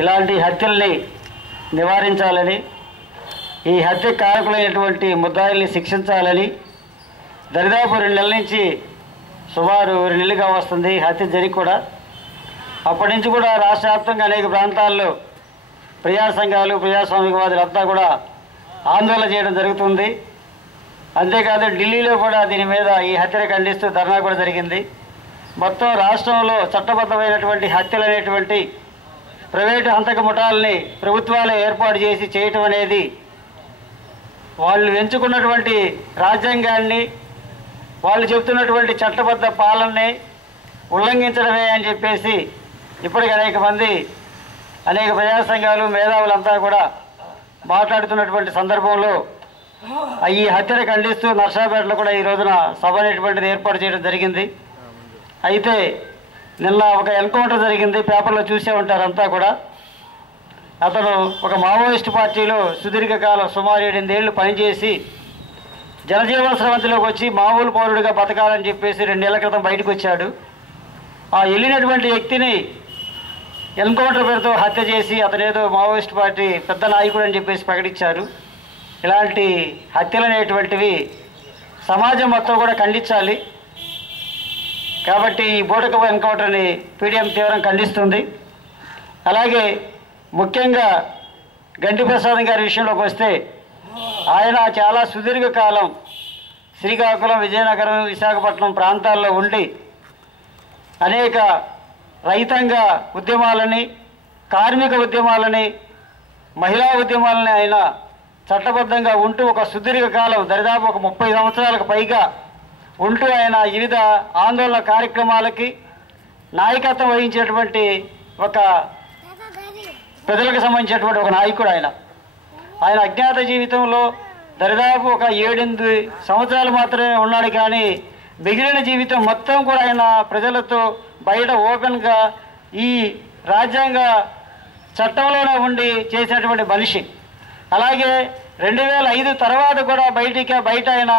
ఇలాంటి హత్యల్ని నివారించాలని, ఈ హత్య కారకులైనటువంటి ముద్దాయిల్ని శిక్షించాలని దరిదాపు 2 నెలల నుంచి సుమారు 2 నెలలుగా వస్తుంది హత్య జరిగి కూడా. అప్పటి నుంచి కూడా రాష్ట్ర వ్యాప్తంగా అనేక ప్రాంతాల్లో ప్రజా సంఘాలు, ప్రజాస్వామికవాదులంతా కూడా ఆందోళన చేయడం జరుగుతుంది. అంతేకాదు ఢిల్లీలో కూడా దీని మీద ఈ హత్యను ఖండిస్తూ ధర్నా కూడా జరిగింది. మొత్తం రాష్ట్రంలో చట్టబద్ధమైనటువంటి హత్యలు అనేటువంటి ప్రైవేటు హంతక ముఠాలని ప్రభుత్వాలు ఏర్పాటు చేసి చేయటం అనేది వాళ్ళు ఎంచుకున్నటువంటి రాజ్యాంగాన్ని, వాళ్ళు చెబుతున్నటువంటి చట్టబద్ధ పాలనని ఉల్లంఘించడమే అని చెప్పేసి ఇప్పటికి అనేక ప్రజా సంఘాలు, మేధావులంతా కూడా మాట్లాడుతున్నటువంటి సందర్భంలో ఈ హత్యను ఖండిస్తూ నర్సాపేటలో కూడా ఈ రోజున సభ అనేటువంటిది ఏర్పాటు చేయడం జరిగింది. అయితే నిన్న ఒక ఎన్కౌంటర్ జరిగింది, పేపర్లో చూసే ఉంటారు అంతా కూడా. అతను ఒక మావోయిస్టు పార్టీలో సుదీర్ఘకాలం సుమారు 8 ఏళ్ళు పనిచేసి జనజీవన స్రవంతిలోకి వచ్చి మామూలు పౌరుడిగా బతకాలని చెప్పేసి 2 నెలల క్రితం బయటకు వచ్చాడు. ఆ వెళ్ళినటువంటి వ్యక్తిని ఎన్కౌంటర్ పేరుతో హత్య చేసి అతనేదో మావోయిస్ట్ పార్టీ పెద్ద నాయకుడు అని చెప్పేసి ప్రకటించారు. ఇలాంటి హత్యలు అనేటువంటివి సమాజం మొత్తం కూడా ఖండించాలి. కాబట్టి ఈ బూటకపు ఎన్కౌంటర్ని పీడీఎం తీవ్రంగా ఖండిస్తుంది. అలాగే ముఖ్యంగా గంటి ప్రసాదం గారి విషయంలోకి వస్తే ఆయన చాలా సుదీర్ఘకాలం శ్రీకాకుళం, విజయనగరం, విశాఖపట్నం ప్రాంతాల్లో ఉండి అనేక రైతాంగ ఉద్యమాలని, కార్మిక ఉద్యమాలని, మహిళా ఉద్యమాలని ఆయన చట్టబద్ధంగా ఉంటూ ఒక సుదీర్ఘకాలం దరిదాపు ఒక 30 సంవత్సరాలకు పైగా ఉంటూ ఆయన వివిధ ఆందోళన కార్యక్రమాలకి నాయకత్వం వహించేటువంటి ఒక ప్రజలకు సంబంధించినటువంటి ఒక నాయకుడు ఆయన. ఆయన అజ్ఞాత జీవితంలో దరిదాపు ఒక 7-8 సంవత్సరాలు మాత్రమే ఉన్నాడు. కానీ మిగిలిన జీవితం మొత్తం కూడా ఆయన ప్రజలతో బయట ఓపెన్గా ఈ రాజ్యాంగ చట్టంలోనే ఉండి చేసినటువంటి మనిషి. అలాగే 2005 తర్వాత కూడా బయట ఆయన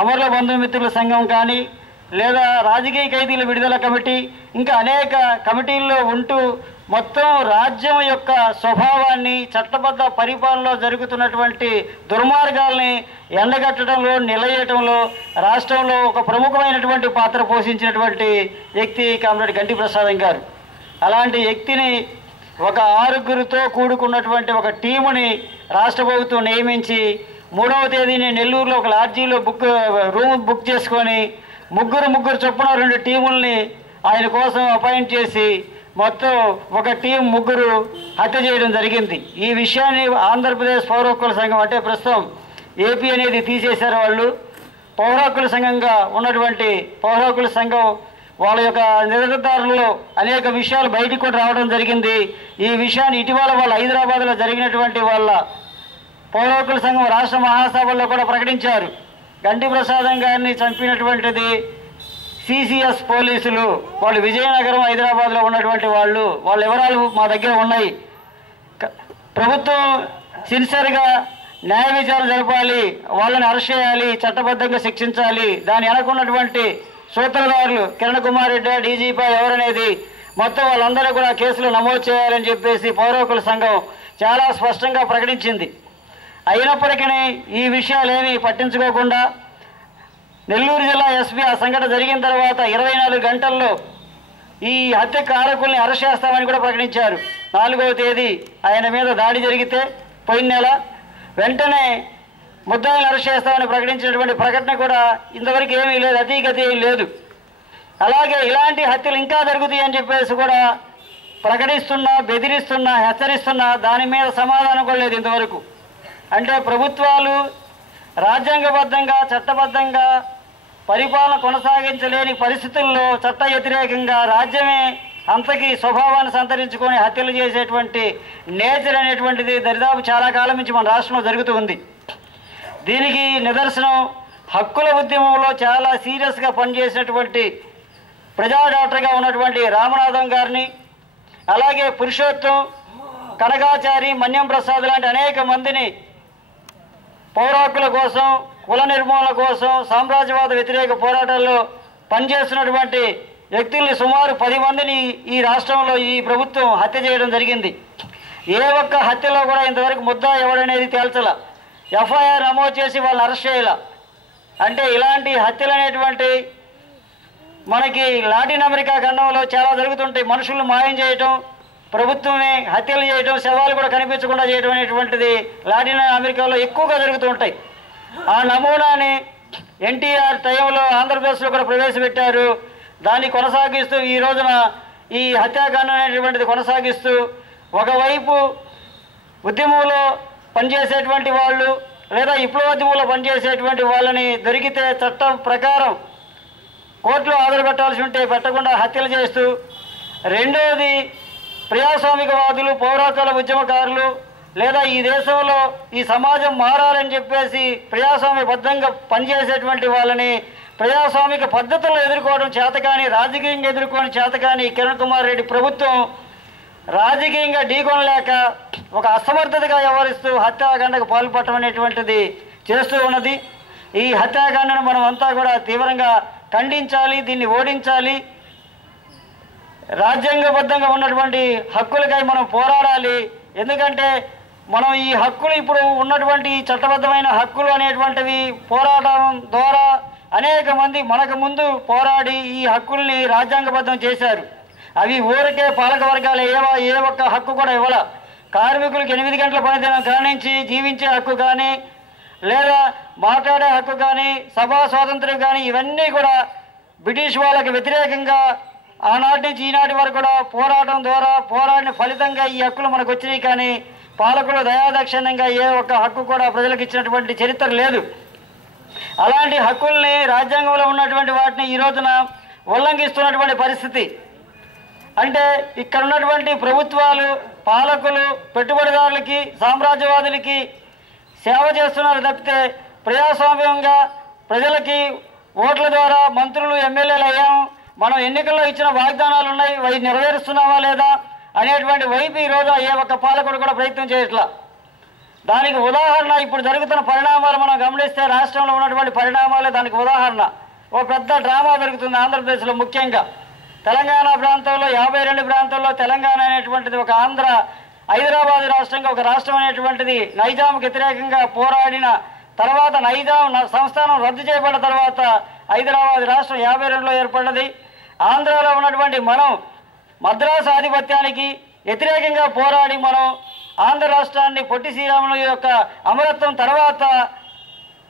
అమరుల బంధుమిత్రుల సంఘం కానీ, లేదా రాజకీయ ఖైదీల విడుదల కమిటీ, ఇంకా అనేక కమిటీల్లో ఉంటూ మొత్తం రాజ్యం యొక్క స్వభావాన్ని, చట్టబద్ధ పరిపాలనలో జరుగుతున్నటువంటి దుర్మార్గాల్ని ఎండగట్టడంలో, నిలయటంలో రాష్ట్రంలో ఒక ప్రముఖమైనటువంటి పాత్ర పోషించినటువంటి వ్యక్తి కామ్రేడ్ గంటి ప్రసాదం గారు. అలాంటి వ్యక్తిని ఒక 6గురితో కూడుకున్నటువంటి ఒక టీముని రాష్ట్ర ప్రభుత్వం నియమించి 3వ తేదీని నెల్లూరులో ఒక లాడ్జీలో రూమ్ బుక్ చేసుకొని ముగ్గురు చొప్పున 2 టీముల్ని ఆయన కోసం అపాయింట్ చేసి మొత్తం ఒక టీం 3 హత్య చేయడం జరిగింది. ఈ విషయాన్ని ఆంధ్రప్రదేశ్ పౌర హక్కుల సంఘం, అంటే ప్రస్తుతం ఏపీ అనేది తీసేశారు వాళ్ళు, పౌర హక్కుల సంఘంగా ఉన్నటువంటి పౌర హక్కుల సంఘం వాళ్ళ యొక్క నిర్ధారణలో అనేక విషయాలు బయటికి కూడా రావడం జరిగింది. ఈ విషయాన్ని ఇటీవల వాళ్ళు హైదరాబాద్లో జరిగినటువంటి వాళ్ళ పౌర హక్కుల సంఘం రాష్ట్ర మహాసభల్లో కూడా ప్రకటించారు. గంటి ప్రసాదం గారిని చంపినటువంటిది సిసిఎస్ పోలీసులు, వాళ్ళు విజయనగరం, హైదరాబాద్లో ఉన్నటువంటి వాళ్ళ వివరాలు మా దగ్గర ఉన్నాయి. ప్రభుత్వం సిన్సియర్గా న్యాయ విచారణ జరపాలి, వాళ్ళని అరెస్ట్ చేయాలి, చట్టబద్ధంగా శిక్షించాలి. దాని వెనకున్నటువంటి సూత్రధారులు కిరణ్ కుమార్ రెడ్డి, డీజీపీ ఎవరనేది మొత్తం వాళ్ళందరూ కూడా కేసులు నమోదు చేయాలని చెప్పేసి పౌర హక్కుల సంఘం చాలా స్పష్టంగా ప్రకటించింది. అయినప్పటికీ ఈ విషయాలేమీ పట్టించుకోకుండా నెల్లూరు జిల్లా ఎస్పీ ఆ సంఘటన జరిగిన తర్వాత 24 గంటల్లో ఈ హత్య కారకుల్ని అరెస్ట్ చేస్తామని కూడా ప్రకటించారు. 4వ తేదీ ఆయన మీద దాడి జరిగితే పోయిన నెల వెంటనే ముద్దాయిని అరెస్ట్ చేస్తామని ప్రకటించినటువంటి ప్రకటన కూడా ఇంతవరకు ఏమీ లేదు, అతీగతి లేదు. అలాగే ఇలాంటి హత్యలు ఇంకా జరుగుతాయి అని చెప్పేసి కూడా ప్రకటిస్తున్నా, బెదిరిస్తున్నా, హెచ్చరిస్తున్నా దాని మీద సమాధానం కూడా లేదు ఇంతవరకు. అంటే ప్రభుత్వాలు రాజ్యాంగబద్ధంగా, చట్టబద్ధంగా పరిపాలన కొనసాగించలేని పరిస్థితుల్లో చట్ట వ్యతిరేకంగా రాజ్యమే అంతకి స్వభావాన్ని సంతరించుకొని హత్యలు చేసేటువంటి నేచర్ అనేటువంటిది దరిదాపు చాలా కాలం నుంచి మన రాష్ట్రంలో జరుగుతూ ఉంది. దీనికి నిదర్శనం హక్కుల ఉద్యమంలో చాలా సీరియస్గా పనిచేసినటువంటి ప్రజా డాక్టర్గా ఉన్నటువంటి రామనాథం గారిని, అలాగే పురుషోత్తం, కనకాచారి, మన్యం ప్రసాద్ లాంటి అనేక మందిని పౌర హక్కుల కోసం, కుల నిర్మూలన కోసం, సామ్రాజ్యవాద వ్యతిరేక పోరాటాల్లో పనిచేస్తున్నటువంటి వ్యక్తుల్ని సుమారు 10 మందిని ఈ రాష్ట్రంలో ఈ ప్రభుత్వం హత్య చేయడం జరిగింది. ఏ ఒక్క హత్యలో కూడా ఇంతవరకు ముద్దా ఎవడనేది తేల్చల, ఎఫ్ఐఆర్ నమోదు చేసి వాళ్ళని అరెస్ట్ చేయాల. అంటే ఇలాంటి హత్యలు అనేటువంటి మనకి లాటిన్ అమెరికా ఖండంలో చాలా జరుగుతుంటాయి. మనుషులను మాయం చేయటం, ప్రభుత్వమే హత్యలు చేయటం, శవాలు కూడా కనిపించకుండా చేయడం అనేటువంటిది లాటిన్ అమెరికాలో ఎక్కువగా జరుగుతూ ఉంటాయి. ఆ నమూనాని ఎన్టీఆర్ టైంలో ఆంధ్రప్రదేశ్లో కూడా ప్రవేశపెట్టారు. దాన్ని కొనసాగిస్తూ ఈ రోజున ఈ హత్యాకాండం అనేటువంటిది కొనసాగిస్తూ ఒకవైపు ఉద్యమంలో పనిచేసేటువంటి వాళ్ళు లేదా విప్లవోద్యమంలో పనిచేసేటువంటి వాళ్ళని దొరికితే చట్టం ప్రకారం కోర్టులో హాజరుపెట్టాల్సి ఉంటే పెట్టకుండా హత్యలు చేస్తూ, రెండోది ప్రజాస్వామికవాదులు, పౌరాకుల ఉద్యమకారులు లేదా ఈ దేశంలో ఈ సమాజం మారాలని చెప్పేసి ప్రజాస్వామ్యబద్ధంగా పనిచేసేటువంటి వాళ్ళని ప్రజాస్వామిక పద్ధతులను ఎదుర్కోవడం చేతకాని, రాజకీయంగా ఎదుర్కోవడం చేతకాని కిరణ్ కుమార్ రెడ్డి ప్రభుత్వం రాజకీయంగా ఢీకొనలేక ఒక అసమర్థతగా వ్యవహరిస్తూ హత్యాకాండకు పాల్పడటం అనేటువంటిది చేస్తూ ఉన్నది. ఈ హత్యాకాండను మనం అంతా కూడా తీవ్రంగా ఖండించాలి, దీన్ని ఓడించాలి. రాజ్యాంగబద్ధంగా ఉన్నటువంటి హక్కులకై మనం పోరాడాలి. ఎందుకంటే మనం ఈ హక్కులు ఇప్పుడు ఉన్నటువంటి చట్టబద్ధమైన హక్కులు అనేటువంటివి పోరాటం ద్వారా అనేక మంది మనకు ముందు పోరాడి ఈ హక్కుల్ని రాజ్యాంగబద్ధం చేశారు. అవి ఊరికే పాలక వర్గాలు ఏ ఒక్క హక్కు కూడా ఇవ్వాల. కార్మికులకు 8 గంటల పనిదినం కానించి జీవించే హక్కు కానీ, లేదా మాట్లాడే హక్కు కానీ, సభా స్వాతంత్ర్యం కానీ, ఇవన్నీ కూడా బ్రిటిష్ వాళ్ళకి వ్యతిరేకంగా ఆనాటి నుంచి ఈనాటి వరకు కూడా పోరాటం ద్వారా పోరాడిన ఫలితంగా ఈ హక్కులు మనకు వచ్చినాయి. కానీ పాలకులు దయాదాక్షిణ్యంగా ఏ ఒక్క హక్కు కూడా ప్రజలకు ఇచ్చినటువంటి చరిత్ర లేదు. అలాంటి హక్కుల్ని రాజ్యాంగంలో ఉన్నటువంటి వాటిని ఈ రోజున ఉల్లంఘిస్తున్నటువంటి పరిస్థితి. అంటే ఇక్కడ ఉన్నటువంటి ప్రభుత్వాలు, పాలకులు పెట్టుబడిదారులకి, సామ్రాజ్యవాదులకి సేవ చేస్తున్నారు తప్పితే ప్రజాస్వామ్యంగా ప్రజలకి ఓట్ల ద్వారా మంత్రులు, ఎమ్మెల్యేలు అయ్యాం, మనం ఎన్నికల్లో ఇచ్చిన వాగ్దానాలు ఉన్నాయి, అవి నెరవేరుస్తున్నావా లేదా అనేటువంటి వైపు ఈరోజు ఏ ఒక్క పాలకుడు కూడా ప్రయత్నం చేయట్లా. దానికి ఉదాహరణ ఇప్పుడు జరుగుతున్న పరిణామాలు మనం గమనిస్తే రాష్ట్రంలో ఉన్నటువంటి పరిణామాలే దానికి ఉదాహరణ. ఓ పెద్ద డ్రామా జరుగుతుంది ఆంధ్రప్రదేశ్లో. ముఖ్యంగా తెలంగాణ ప్రాంతంలో 52 ప్రాంతాల్లో తెలంగాణ అనేటువంటిది ఒక ఆంధ్ర, హైదరాబాద్ రాష్ట్రంగా ఒక రాష్ట్రం అనేటువంటిది నైజాంకు వ్యతిరేకంగా పోరాడిన తర్వాత నైజాం సంస్థానం రద్దు చేయబడిన తర్వాత హైదరాబాద్ రాష్ట్రం 52లో ఏర్పడ్డది. ఆంధ్రాలో ఉన్నటువంటి మనం మద్రాసు ఆధిపత్యానికి వ్యతిరేకంగా పోరాడి మనం ఆంధ్ర రాష్ట్రాన్ని పొట్టి శ్రీరాములు యొక్క అమరత్వం తర్వాత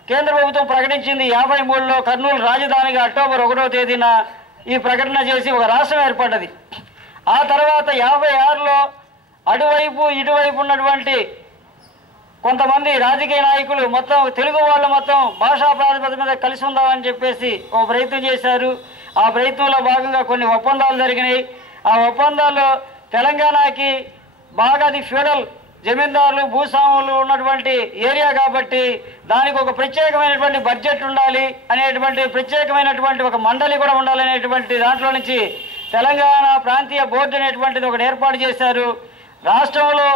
కేంద్ర ప్రభుత్వం ప్రకటించింది 53లో కర్నూలు రాజధానిగా అక్టోబర్ 1వ తేదీన ఈ ప్రకటన చేసి ఒక రాష్ట్రం ఏర్పడ్డది. ఆ తర్వాత 56లో అటువైపు ఇటువైపు ఉన్నటువంటి కొంతమంది రాజకీయ నాయకులు మొత్తం తెలుగు వాళ్ళు మొత్తం భాషా ప్రాతిపదిక మీద కలిసి ఉందామని చెప్పేసి ఒక ప్రయత్నం చేశారు. ఆ ప్రయత్నంలో భాగంగా కొన్ని ఒప్పందాలు జరిగినాయి. ఆ ఒప్పందాల్లో తెలంగాణకి బాగా అది ఫ్యూడల్ జమీందారులు, భూస్వాములు ఉన్నటువంటి ఏరియా కాబట్టి దానికి ఒక ప్రత్యేకమైనటువంటి బడ్జెట్ ఉండాలి అనేటువంటి ప్రత్యేకమైనటువంటి ఒక మండలి కూడా ఉండాలనేటువంటి దాంట్లో నుంచి తెలంగాణ ప్రాంతీయ బోర్డు అనేటువంటిది ఒకటి ఏర్పాటు చేశారు. రాష్ట్రంలో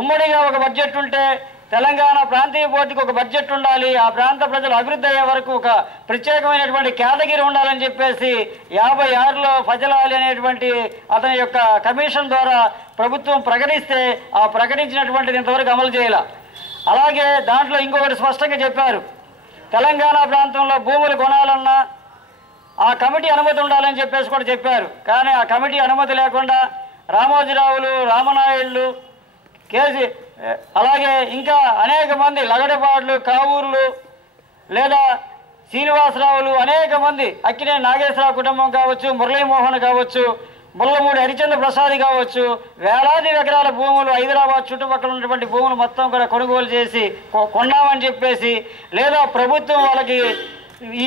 ఉమ్మడిగా ఒక బడ్జెట్ ఉంటే తెలంగాణ ప్రాంతీయ బోర్డుకి ఒక బడ్జెట్ ఉండాలి. ఆ ప్రాంత ప్రజలు అభివృద్ధి అయ్యే వరకు ఒక ప్రత్యేకమైనటువంటి కేటగిరీ ఉండాలని చెప్పేసి 56లో ఫజల్ అనేటువంటి అతని యొక్క కమిషన్ ద్వారా ప్రభుత్వం ప్రకటిస్తే ఆ ప్రకటించినటువంటిది ఇంతవరకు అమలు చేయాల. అలాగే దాంట్లో ఇంకొకటి స్పష్టంగా చెప్పారు, తెలంగాణ ప్రాంతంలో భూములు కొనాలన్నా ఆ కమిటీ అనుమతి ఉండాలని చెప్పేసి కూడా చెప్పారు. కానీ ఆ కమిటీ అనుమతి లేకుండా రామోజీరావులు, రామనాయుళ్ళు, కేసీ అలాగే ఇంకా అనేక మంది లగడపాడులు, కావూర్లు లేదా శ్రీనివాసరావులు, అనేక మంది అక్కినేని నాగేశ్వరరావు కుటుంబం కావచ్చు, మురళీమోహన్ కావచ్చు, ముల్లమూడి హరిచంద్ర ప్రసాద్ కావచ్చు, వేలాది ఎకరాల భూములు హైదరాబాద్ చుట్టుపక్కల ఉన్నటువంటి భూములు మొత్తం కూడా కొనుగోలు చేసి కొన్నామని చెప్పేసి, లేదా ప్రభుత్వం వాళ్ళకి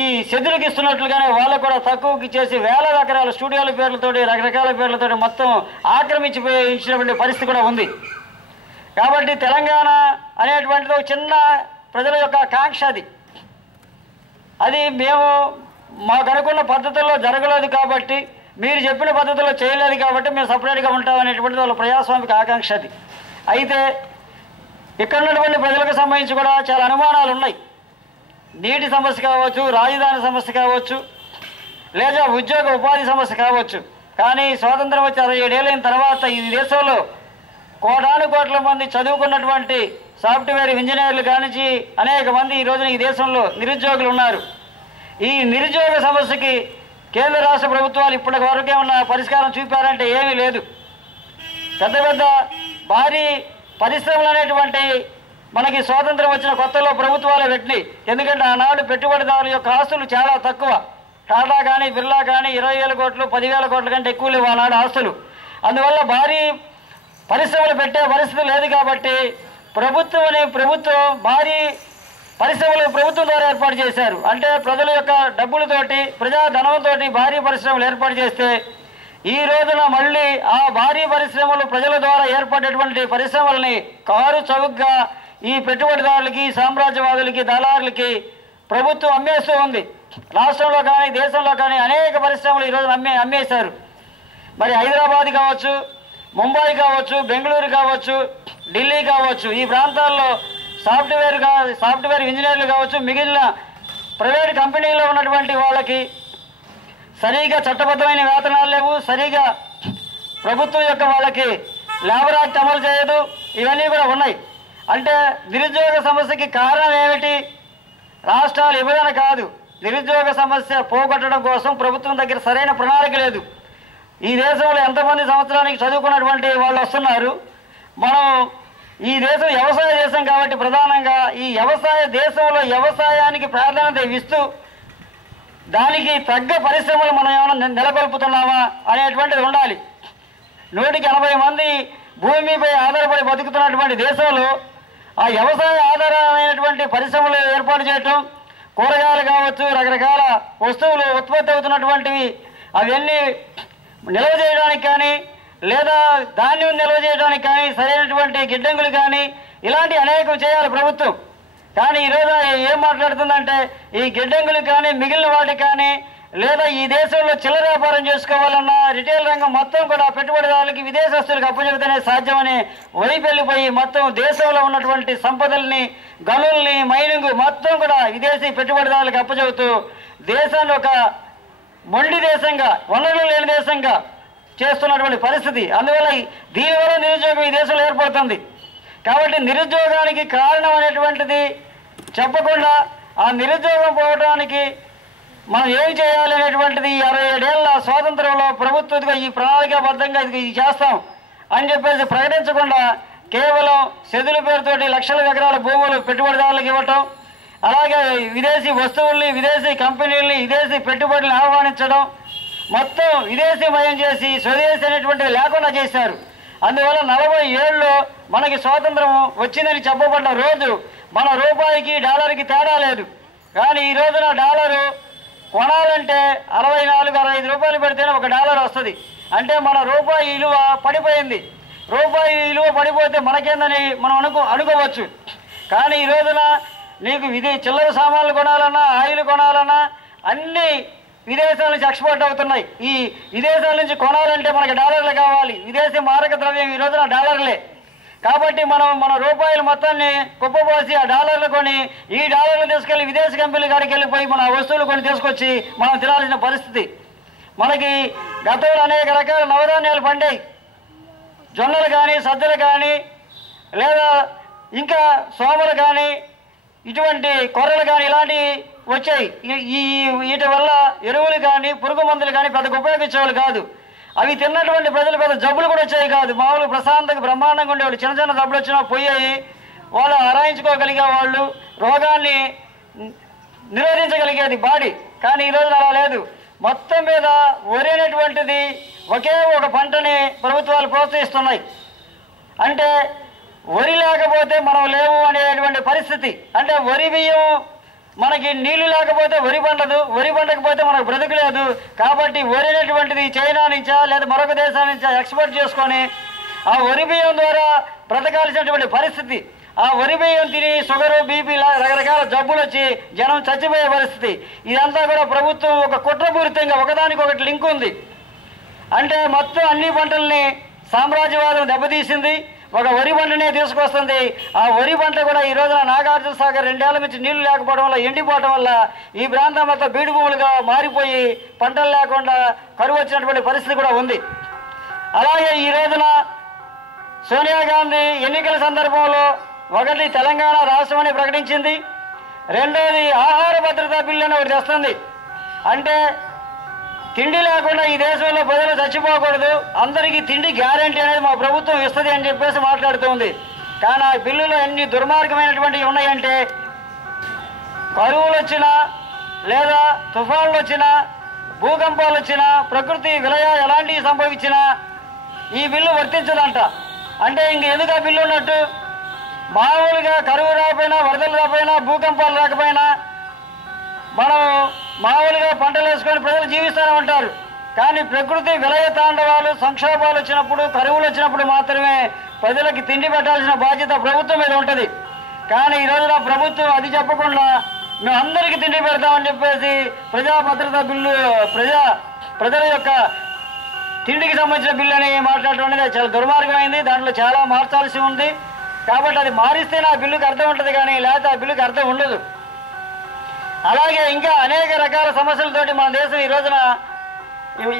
ఈ సెద్దులకు ఇస్తున్నట్లుగానే వాళ్ళకు కూడా తక్కువకి చేసి వేల ఎకరాల స్టూడియోల పేర్లతోటి రకరకాల పేర్లతోటి మొత్తం ఆక్రమించిపోయించినటువంటి పరిస్థితి కూడా ఉంది. కాబట్టి తెలంగాణ అనేటువంటిది ఒక చిన్న ప్రజల యొక్క కాంక్ష. అది మేము మాకు అనుకున్న పద్ధతుల్లో జరగలేదు కాబట్టి, మీరు చెప్పిన పద్ధతిలో చేయలేదు కాబట్టి మేము సపరేట్గా ఉంటామనేటువంటిది వాళ్ళ ప్రజాస్వామిక ఆకాంక్ష. అది అయితే ఇక్కడ ఉన్నటువంటి ప్రజలకు సంబంధించి కూడా చాలా అనుమానాలు ఉన్నాయి. నీటి సమస్య కావచ్చు, రాజధాని సమస్య కావచ్చు, లేదా ఉద్యోగ ఉపాధి సమస్య కావచ్చు. కానీ స్వాతంత్రం వచ్చి 67 ఏళ్ళైన తర్వాత ఈ దేశంలో కోటాను కోట్ల మంది చదువుకున్నటువంటి సాఫ్ట్వేర్ ఇంజనీర్లు కానించి అనేక మంది ఈ రోజున ఈ దేశంలో నిరుద్యోగులు ఉన్నారు. ఈ నిరుద్యోగ సమస్యకి కేంద్ర రాష్ట్ర ప్రభుత్వాలు ఇప్పటి వరకు ఏమన్నా పరిష్కారం చూపారంటే ఏమీ లేదు. పెద్ద పెద్ద భారీ పరిశ్రమలు అనేటువంటి మనకి స్వాతంత్రం వచ్చిన కొత్తలో ప్రభుత్వాలే పెట్టినాయి. ఎందుకంటే ఆనాడు పెట్టుబడిదారుల యొక్క ఆస్తులు చాలా తక్కువ. టాటా కానీ బిర్లా కానీ 20,000 కోట్లు 10,000 కోట్ల కంటే ఎక్కువ లేవు ఆనాడు ఆస్తులు. అందువల్ల భారీ పరిశ్రమలు పెట్టే పరిస్థితి లేదు. కాబట్టి ప్రభుత్వం భారీ పరిశ్రమలు ప్రభుత్వం ద్వారా ఏర్పాటు చేశారు. అంటే ప్రజల యొక్క డబ్బులతోటి ప్రజాధనంతో భారీ పరిశ్రమలు ఏర్పాటు చేస్తే ఈ రోజున మళ్ళీ ఆ భారీ పరిశ్రమలు ప్రజల ద్వారా ఏర్పడేటువంటి పరిశ్రమలని కారు చౌకగా ఈ పెట్టుబడిదారులకి సామ్రాజ్యవాదులకి దళారులకి ప్రభుత్వం అమ్మేస్తూ ఉంది. రాష్ట్రంలో కానీ దేశంలో కానీ అనేక పరిశ్రమలు ఈరోజు అమ్మేశారు. మరి హైదరాబాద్ కావచ్చు, ముంబై కావచ్చు, బెంగళూరు కావచ్చు, ఢిల్లీ కావచ్చు, ఈ ప్రాంతాల్లో సాఫ్ట్వేర్ ఇంజనీర్లు కావచ్చు, మిగిలిన ప్రైవేట్ కంపెనీల్లో ఉన్నటువంటి వాళ్ళకి సరిగా చట్టబద్ధమైన వేతనాలు లేవు. సరిగా ప్రభుత్వం యొక్క వాళ్ళకి లేబర్ యాక్ట్ అమలు చేయదు. ఇవన్నీ కూడా ఉన్నాయి. అంటే నిరుద్యోగ సమస్యకి కారణం ఏమిటి? రాష్ట్రాలు విభజన కాదు. నిరుద్యోగ సమస్య పోగొట్టడం కోసం ప్రభుత్వం దగ్గర సరైన ప్రణాళిక లేదు. ఈ దేశంలో ఎంతమంది సంవత్సరానికి చదువుకున్నటువంటి వాళ్ళు వస్తున్నారు. మనం ఈ దేశం వ్యవసాయ దేశం కాబట్టి ప్రధానంగా ఈ వ్యవసాయ దేశంలో వ్యవసాయానికి ప్రాధాన్యత ఇస్తూ దానికి తగ్గ పరిశ్రమలు మనం ఏమైనా నెలకొల్పుతున్నామా అనేటువంటిది ఉండాలి. 180 మంది భూమిపై ఆధారపడి బతుకుతున్నటువంటి దేశంలో ఆ వ్యవసాయ ఆధారమైనటువంటి పరిశ్రమలు ఏర్పాటు చేయటం, కూరగాయలు కావచ్చు, రకరకాల వస్తువులు ఉత్పత్తి అవుతున్నటువంటివి అవన్నీ నిల్వ చేయడానికి కానీ లేదా ధాన్యం నిల్వ చేయడానికి కానీ సరైనటువంటి గిడ్డంగులు కానీ ఇలాంటి అనేకం చేయాలి ప్రభుత్వం. కానీ ఈరోజు ఏం మాట్లాడుతుందంటే ఈ గిడ్డంగులు కానీ మిగిలిన వాటికి కానీ లేదా ఈ దేశంలో చిల్లర వ్యాపారం చేసుకోవాలన్నా రిటైల్ రంగం మొత్తం కూడా పెట్టుబడిదారులకి విదేశస్తులకు అప్పచెబితేనే సాధ్యమని వైపెళ్ళిపోయి మొత్తం దేశంలో ఉన్నటువంటి సంపదల్ని గనుల్ని మైనింగ్ మొత్తం కూడా విదేశీ పెట్టుబడిదారులకు అప్పచెబుతూ దేశాన్ని ఒక మొండి దేశంగా వనరులు లేని దేశంగా చేస్తున్నటువంటి పరిస్థితి. అందువల్ల దీనివల్ల నిరుద్యోగం ఈ దేశంలో ఏర్పడుతుంది. కాబట్టి నిరుద్యోగానికి కారణం అనేటువంటిది చెప్పకుండా ఆ నిరుద్యోగం పోవడానికి మనం ఏం చేయాలి అనేటువంటిది 67 ఏళ్ల స్వాతంత్రంలో ప్రభుత్వం ఈ ప్రణాళికాబద్ధంగా ఇది చేస్తాం అని చెప్పేసి ప్రకటించకుండా కేవలం సెదుల పేరుతోటి లక్షల ఎకరాల భూములు పెట్టుబడిదారులకు ఇవ్వటం, అలాగే విదేశీ వస్తువుల్ని విదేశీ కంపెనీల్ని విదేశీ పెట్టుబడులను ఆహ్వానించడం, మొత్తం విదేశీమయం చేసి స్వదేశీ అనేటువంటిది లేకుండా చేశారు. అందువల్ల 40 ఏళ్ళు మనకి స్వాతంత్రం వచ్చిందని చెప్పబడ్డ రోజు మన రూపాయికి డాలర్కి తేడా లేదు. కానీ ఈ రోజున డాలరు కొనాలంటే 64-65 రూపాయలు పెడితేనే ఒక డాలర్ వస్తుంది. అంటే మన రూపాయి విలువ పడిపోయింది. రూపాయి విలువ పడిపోతే మనకేందని మనం అనుకోవచ్చు. కానీ ఈ రోజున నీకు చిల్లర సామాన్లు కొనాలన్నా ఆయిల్ కొనాలన్నా అన్నీ విదేశాల నుంచి ఎక్స్పోర్ట్ అవుతున్నాయి. ఈ విదేశాల నుంచి కొనాలంటే మనకి డాలర్లు కావాలి. విదేశీ మారక ద్రవ్యం ఈ రోజున డాలర్లే. కాబట్టి మన రూపాయలు మొత్తాన్ని కుప్పపోసి ఆ డాలర్లు కొని ఈ డాలర్లు తీసుకెళ్లి విదేశీ కంపెనీల కాడికి వెళ్ళిపోయి మన వస్తువులు కొని తీసుకొచ్చి మనం తినాల్సిన పరిస్థితి. మనకి గతంలో అనేక రకాల నవధాన్యాలు పండాయి. జొన్నలు కానీ సజ్జలు కానీ లేదా ఇంకా సోమలు కానీ ఇటువంటి కొర్రలు కానీ ఇలాంటివి వచ్చాయి. వీటి వల్ల ఎరువులు కానీ పురుగు మందులు కానీ పెద్దగా ఉపయోగించేవాళ్ళు కాదు. అవి తిన్నటువంటి ప్రజలు పెద్ద జబ్బులు కూడా వచ్చాయి కాదు. మామూలు ప్రశాంతంగా బ్రహ్మాండంగా ఉండేవాళ్ళు. చిన్న చిన్న జబ్బులు వచ్చినా పోయాయి. వాళ్ళు ఆరాయించుకోగలిగే వాళ్ళు, రోగాన్ని నిరోధించగలిగేది బాడీ. కానీ ఈరోజు అలా లేదు. మొత్తం మీద వరి అనేటువంటిది ఒకే ఒక పంటని ప్రభుత్వాలు ప్రోత్సహిస్తున్నాయి. అంటే వరి లేకపోతే మనం లేవు అనేటువంటి పరిస్థితి. అంటే వరి బియ్యం మనకి నీళ్లు లేకపోతే వరి పండదు, వరి పండకపోతే మనకు బ్రతుకు లేదు. కాబట్టి వరి అనేటువంటిది చైనా నుంచా లేదా మరొక దేశాల నుంచా ఎక్స్పోర్ట్ చేసుకొని ఆ వరి బియ్యం ద్వారా బ్రతకాల్సినటువంటి పరిస్థితి. ఆ వరి బియ్యం తిని షుగరు బీపీ రకరకాల జబ్బులు వచ్చి జనం చచ్చిపోయే పరిస్థితి. ఇదంతా కూడా ప్రభుత్వం ఒక కుట్రపూరితంగా ఒకదానికొకటి లింక్ ఉంది. అంటే మొత్తం అన్ని పంటల్ని సామ్రాజ్యవాదం దెబ్బతీసింది. ఒక వరి పంటనే తీసుకొస్తుంది. ఆ వరి పంట కూడా ఈ రోజున నాగార్జున సాగర్ 2 ఏళ్ల నుంచి నీళ్లు లేకపోవడం వల్ల ఎండిపోవడం వల్ల ఈ ప్రాంతం మొత్తం బీడు భూములుగా మారిపోయి పంటలు లేకుండా కరువు వచ్చినటువంటి పరిస్థితి కూడా ఉంది. అలాగే ఈ రోజున సోనియా గాంధీ ఎన్నికల సందర్భంలో ఒకటి తెలంగాణ రాష్ట్రం అని ప్రకటించింది, రెండోది ఆహార భద్రతా బిల్లు అని ఒకటి తెస్తుంది. అంటే తిండి లేకుండా ఈ దేశంలో ప్రజలు చచ్చిపోకూడదు, అందరికీ తిండి గ్యారంటీ అనేది మా ప్రభుత్వం ఇస్తుంది అని చెప్పేసి మాట్లాడుతుంది. కానీ ఆ బిల్లులో ఎన్ని దుర్మార్గమైనటువంటివి ఉన్నాయంటే, కరువులు వచ్చినా లేదా తుఫాన్లు వచ్చినా భూకంపాలు వచ్చినా ప్రకృతి విలయాలు ఎలాంటివి సంభవించినా ఈ బిల్లు వర్తించదంట. అంటే ఇంక ఎందుకు ఆ బిల్లు ఉన్నట్టు? మామూలుగా కరువు రాకపోయినా వరదలు రాకపోయినా భూకంపాలు రాకపోయినా మనం మామూలుగా పంటలు వేసుకొని ప్రజలు జీవిస్తూనే ఉంటారు. కానీ ప్రకృతి విలయ తాండవాలు సంక్షోభాలు వచ్చినప్పుడు కరువులు వచ్చినప్పుడు మాత్రమే ప్రజలకి తిండి పెట్టాల్సిన బాధ్యత ప్రభుత్వం మీద ఉంటుంది. కానీ ఈరోజు నా ప్రభుత్వం అది చెప్పకుండా మేము అందరికీ తిండి పెడతామని చెప్పేసి ప్రజా భద్రతా బిల్లు ప్రజల యొక్క తిండికి సంబంధించిన బిల్లు అని మాట్లాడటం అనేది చాలా దుర్మార్గమైంది. దాంట్లో చాలా మార్చాల్సి ఉంది. కాబట్టి అది మారిస్తేనే ఆ బిల్లుకి అర్థం ఉంటుంది, కానీ లేకపోతే ఆ బిల్లుకి అర్థం ఉండదు. అలాగే ఇంకా అనేక రకాల సమస్యలతోటి మన దేశం ఈ రోజున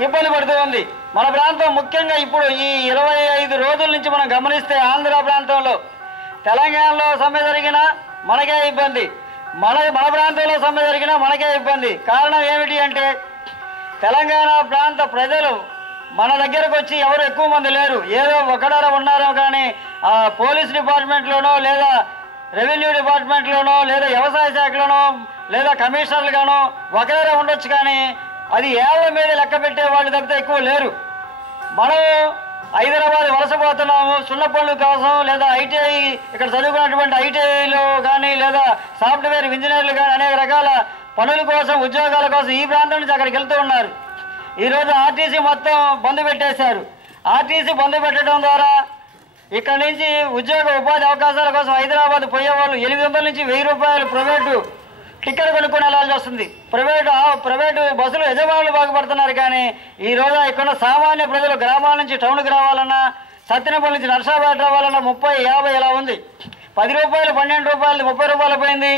ఇబ్బంది పడుతూ ఉంది. మన ప్రాంతం ముఖ్యంగా ఇప్పుడు ఈ 25 రోజుల నుంచి మనం గమనిస్తే ఆంధ్ర ప్రాంతంలో తెలంగాణలో సమ్మె జరిగినా మనకే ఇబ్బంది, మన ప్రాంతంలో సమ్మె జరిగినా మనకే ఇబ్బంది. కారణం ఏమిటి అంటే తెలంగాణ ప్రాంత ప్రజలు మన దగ్గరకు వచ్చి ఎవరు ఎక్కువ మంది లేరు, ఏదో ఒకడార ఉన్నారో. కానీ పోలీస్ డిపార్ట్మెంట్లోనో లేదా రెవెన్యూ డిపార్ట్మెంట్లోనో లేదా వ్యవసాయ శాఖలోనో లేదా కమిషనర్లుగానో ఒకరే ఉండొచ్చు, కానీ అది ఏళ్ల మీద లెక్క పెట్టే వాళ్ళు తప్పితే ఎక్కువ లేరు. మనం హైదరాబాద్ వలసపోతున్నాము సున్న పనుల కోసం, లేదా ఐటీఐ ఇక్కడ చదువుకున్నటువంటి ఐటీఐలో కానీ లేదా సాఫ్ట్వేర్ ఇంజనీర్లు కానీ అనేక రకాల పనుల కోసం ఉద్యోగాల కోసం ఈ ప్రాంతం నుంచి అక్కడికి వెళ్తూ ఉన్నారు. ఈరోజు ఆర్టీసీ మొత్తం బంద్ పెట్టేశారు. ఆర్టీసీ బంద్ పెట్టడం ద్వారా ఇక్కడ నుంచి ఉద్యోగ ఉపాధి అవకాశాల కోసం హైదరాబాద్ పోయేవాళ్ళు 800 నుంచి 1000 రూపాయలు ప్రైవేటు టికెట్ కొనుక్కొని వెళ్ళాల్సి వస్తుంది. ప్రైవేటు బస్సులు యజమానులు బాగుపడుతున్నారు, కానీ ఈ రోజు ఇక్కడ సామాన్య ప్రజలు గ్రామాల నుంచి టౌన్కి రావాలన్నా, సత్యనపల్లి నుంచి నర్సాపేట రావాలన్నా 30, 50 ఇలా ఉంది. 10 రూపాయలు 12 రూపాయలు 30 రూపాయలు పోయింది,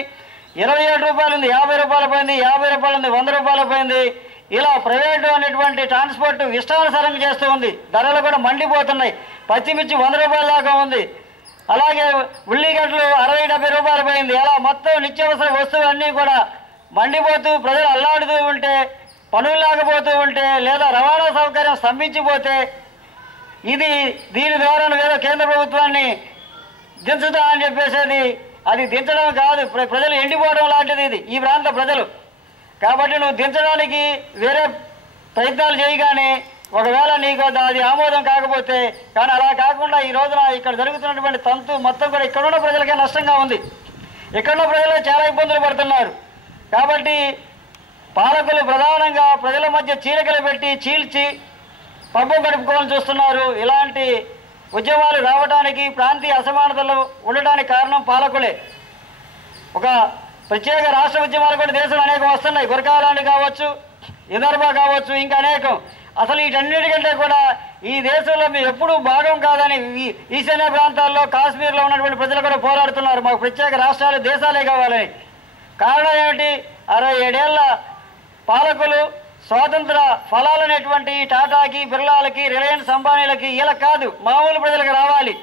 27 రూపాయలు ఉంది 50 రూపాయలు పోయింది, 50 రూపాయలు ఉంది 100 రూపాయలు పోయింది. ఇలా ప్రైవేటు అనేటువంటి ట్రాన్స్పోర్ట్ ఇష్టానుసారంగా చేస్తూ ఉంది. ధరలు కూడా మండిపోతున్నాయి. పచ్చిమిర్చి 100 రూపాయల దాకా ఉంది. అలాగే ఉల్లిగడ్డలు 60-70 రూపాయలు పోయింది. అలా మొత్తం నిత్యావసర వస్తువులన్నీ కూడా మండిపోతూ ప్రజలు అల్లాడుతూ ఉంటే, పనులు లేకపోతూ ఉంటే లేదా రవాణా సౌకర్యం స్తంభించిపోతే దీని ద్వారా ఏదో కేంద్ర ప్రభుత్వాన్ని దించుతా అని చెప్పేసేది, అది దించడం కాదు, ప్రజలు ఎండిపోవడం లాంటిది ఇది ఈ ప్రాంత ప్రజలు. కాబట్టి నువ్వు దించడానికి వేరే ప్రయత్నాలు చేయగానే ఒకవేళ నీకు అది ఆమోదం కాకపోతే, కానీ అలా కాకుండా ఈ రోజున ఇక్కడ జరుగుతున్నటువంటి తంతు మొత్తం కూడా ఇక్కడున్న ప్రజలకే నష్టంగా ఉంది. ఇక్కడున్న ప్రజలు చాలా ఇబ్బందులు పడుతున్నారు. కాబట్టి పాలకులు ప్రధానంగా ప్రజల మధ్య చీలికలు పెట్టి చీల్చి పబ్బం గడుపుకోవాలని చూస్తున్నారు. ఇలాంటి ఉద్యమాలు రావడానికి, ప్రాంతీయ అసమానతలు ఉండడానికి కారణం పాలకులే. ఒక ప్రత్యేక రాష్ట్ర ఉద్యమాలు కూడా దేశంలో అనేకం వస్తున్నాయి. గురకాలాండ్ కావచ్చు, విదర్భ కావచ్చు, ఇంకా అనేకం. అసలు వీటన్నిటికంటే కూడా ఈ దేశంలో మేము ఎప్పుడూ భాగం కాదని ఈశాన్య ప్రాంతాల్లో కాశ్మీర్లో ఉన్నటువంటి ప్రజలు కూడా పోరాడుతున్నారు, మాకు ప్రత్యేక రాష్ట్రాలు దేశాలే కావాలని. కారణం ఏమిటి? 67 ఏళ్ల పాలకులు స్వాతంత్ర ఫలాలనేటువంటి టాటాకి, బిర్లాలకి, రిలయన్స్ అంబానీలకి వీళ్ళకి కాదు, మామూలు ప్రజలకు రావాలి.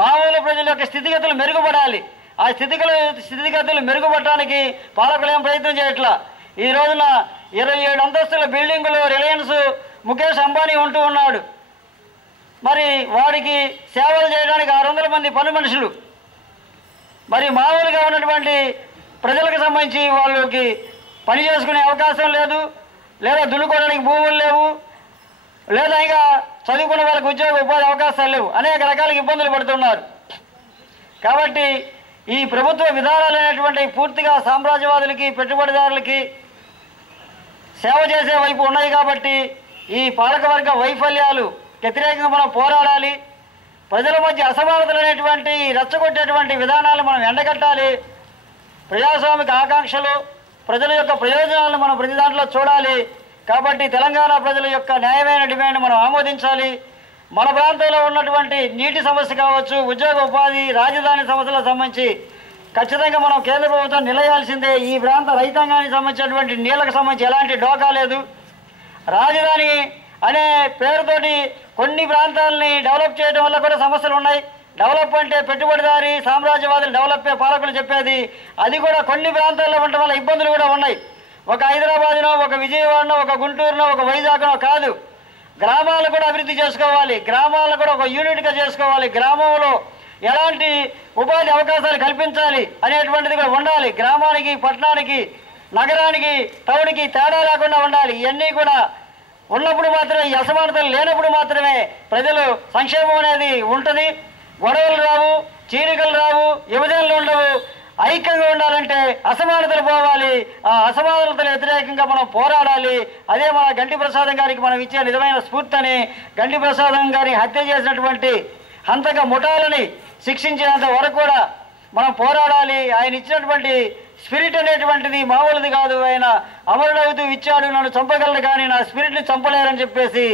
మామూలు ప్రజల యొక్క స్థితిగతులు మెరుగుపడాలి. ఆ స్థితిగతులు మెరుగుపడటానికి పాలకులు ఏం ప్రయత్నం చేయట్లా. ఈ రోజున 27 అంతస్తుల బిల్డింగులు రిలయన్స్ ముఖేష్ అంబానీ ఉంటూ ఉన్నాడు. మరి వాడికి సేవలు చేయడానికి 600 మంది పని మనుషులు. మరి మామూలుగా ఉన్నటువంటి ప్రజలకు సంబంధించి వాళ్ళకి పని చేసుకునే అవకాశం లేదు, లేదా దున్నుకోవడానికి భూములు లేవు, లేదా ఇంకా చదువుకున్న వాళ్ళకి ఉద్యోగ ఉపాధి అవకాశాలు లేవు. అనేక రకాల ఇబ్బందులు పడుతున్నారు. కాబట్టి ఈ ప్రభుత్వ విధానాలు అనేటువంటి పూర్తిగా సామ్రాజ్యవాదులకి, పెట్టుబడిదారులకి సేవ చేసే వైపు ఉన్నాయి. కాబట్టి ఈ పాలకవర్గ వైఫల్యాలు వ్యతిరేకంగా మనం పోరాడాలి. ప్రజల మధ్య అసమానతలు అనేటువంటి రెచ్చగొట్టేటువంటి విధానాలు మనం ఎండగట్టాలి. ప్రజాస్వామిక ఆకాంక్షలు, ప్రజల యొక్క ప్రయోజనాలను మనం ప్రతి దాంట్లో చూడాలి. కాబట్టి తెలంగాణ ప్రజల యొక్క న్యాయమైన డిమాండ్ మనం ఆమోదించాలి. మన ప్రాంతంలో ఉన్నటువంటి నీటి సమస్య కావచ్చు, ఉద్యోగ ఉపాధి, రాజధాని సమస్యలకు సంబంధించి ఖచ్చితంగా మనం కేంద్ర ప్రభుత్వం నిలయాల్సిందే. ఈ ప్రాంత రైతాంగానికి సంబంధించినటువంటి నీళ్లకు సంబంధించి ఎలాంటి డోకా లేదు. రాజధాని అనే పేరుతోటి కొన్ని ప్రాంతాలని డెవలప్ చేయడం వల్ల కూడా సమస్యలు ఉన్నాయి. డెవలప్ అంటే పెట్టుబడిదారి సామ్రాజ్యవాదులు డెవలప్ పాలకులు చెప్పేది, అది కూడా కొన్ని ప్రాంతాల్లో ఉండటం వల్ల ఇబ్బందులు కూడా ఉన్నాయి. ఒక హైదరాబాద్నో, ఒక విజయవాడనో, ఒక గుంటూరునో, ఒక వైజాగ్నో కాదు, గ్రామాలను కూడా అభివృద్ధి చేసుకోవాలి, గ్రామాలను కూడా ఒక యూనిట్గా చేసుకోవాలి, గ్రామంలో ఎలాంటి ఉపాధి అవకాశాలు కల్పించాలి అనేటువంటిది కూడా ఉండాలి. గ్రామానికి, పట్టణానికి, నగరానికి, టౌన్కి తేడా లేకుండా ఉండాలి. ఇవన్నీ కూడా ఉన్నప్పుడు మాత్రమే, ఈ అసమానతలు లేనప్పుడు మాత్రమే ప్రజలు సంక్షేమం అనేది ఉంటుంది. గొడవలు రావు, చీలికలు రావు, విభజనలు ఉండవు. ఐక్యంగా ఉండాలంటే అసమానతలు పోవాలి. ఆ అసమానతల వ్యతిరేకంగా మనం పోరాడాలి. అదే మన గంటి ప్రసాదం గారికి మనం ఇచ్చే నిజమైన స్ఫూర్తి అని. గంటి ప్రసాదం గారిని హత్య చేసినటువంటి హంతక ముఠాలని శిక్షించేంత వరకు కూడా మనం పోరాడాలి. ఆయన ఇచ్చినటువంటి స్పిరిట్ అనేటువంటిది మామూలుది కాదు. ఆయన అమరుడవుతూ ఇచ్చాడు, నన్ను చంపగలరు కానీ నా స్పిరిట్ని చంపలేరని చెప్పేసి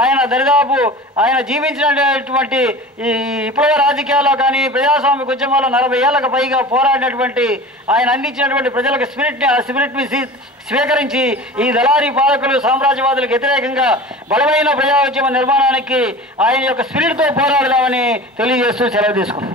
ఆయన దరిదాపు ఆయన జీవించినటువంటి ఈ విప్లవ రాజకీయాల్లో కానీ ప్రజాస్వామ్య ఉద్యమాల్లో 40 ఏళ్లకు పైగా పోరాడినటువంటి ఆయన అందించినటువంటి ప్రజలకు ఆ స్పిరిట్ని స్వీకరించి ఈ దళారీ పాలకులు సామ్రాజ్యవాదులకు వ్యతిరేకంగా బలమైన ప్రజా ఉద్యమ నిర్మాణానికి ఆయన యొక్క స్పిరిట్తో పోరాడదామని తెలియజేస్తూ సెలవు తీసుకున్నాం.